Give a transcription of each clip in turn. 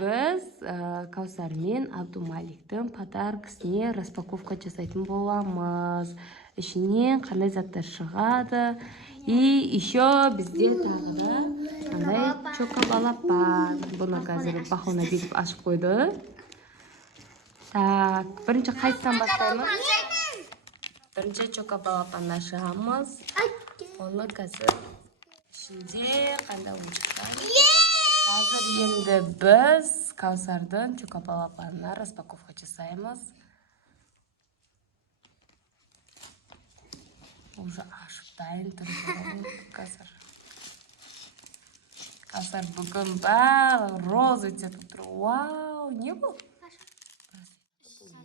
біз Каусар мен Абдумаликтің подаркасіне распаковка жасайтын боламыз. Ішінен қандай заттар шығады. И еще бізде тағы да қандай чокобалапан. Бұны қазір Бахуна бетіп ашып қойды. Так, бірінші қайсыдан бастаймыз? Бірінші чокобалапанды ашамыз. Оны қазір ішінде қандай ойыншықтар? Қазір енді біз Каусардың чокобалапанына распаковка жасаймыз. Уже ашып дайын тұр қазір. Каусар бүгін барлығы роз өте тұр. Вау, не бұл?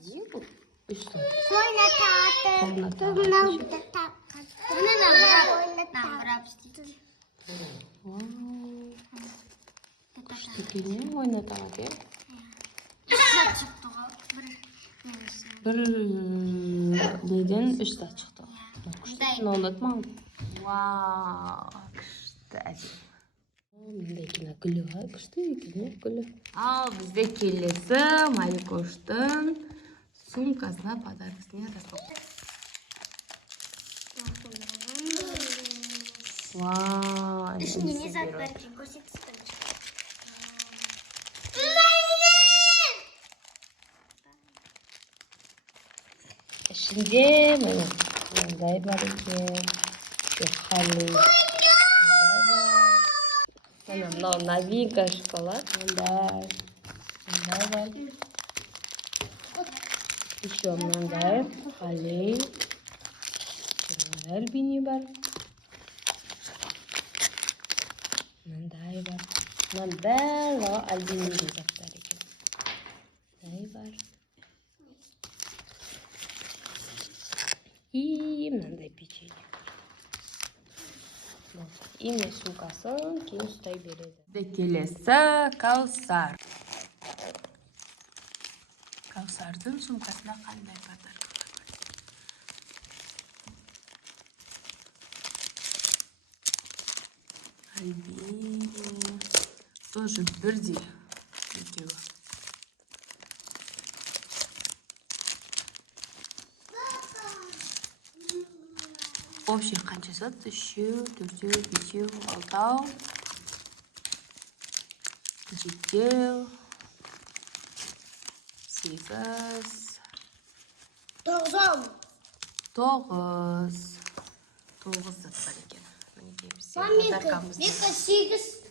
Не бұл? Үшті. Күштікене ойнатады. Бір неден 3 сәт шықты. Күштікені ойнатмам. Вау, күшті әдем. Бізде екені гүлі ғой, күшті екені гүлі. Ал бізде келесі Маликоштың сумкасына подаркасына распаковка. Вау, ішінде не зат бар екен, көрсетсіз. Ішінде мынандай бар екен. Хали. Мынау новинка шоколад. Мындай бар. Еще мынандай хали. Альбини бар. Мындай бар. Мынау барлығы альбиниге заттар екен. Мындай бар. И мынандай печенье. Ине сумкасын кейін ұстай береді. Келесі Каусар. Каусардың сумкасына қандай подарка бар? Альбини. Тоже бірдей. Екеуі. Общий қанша зат? 3, 4, 5, 6, 7, 8, 9 зат бар екен. Мінекей бізде подаркамыз. Мека 8.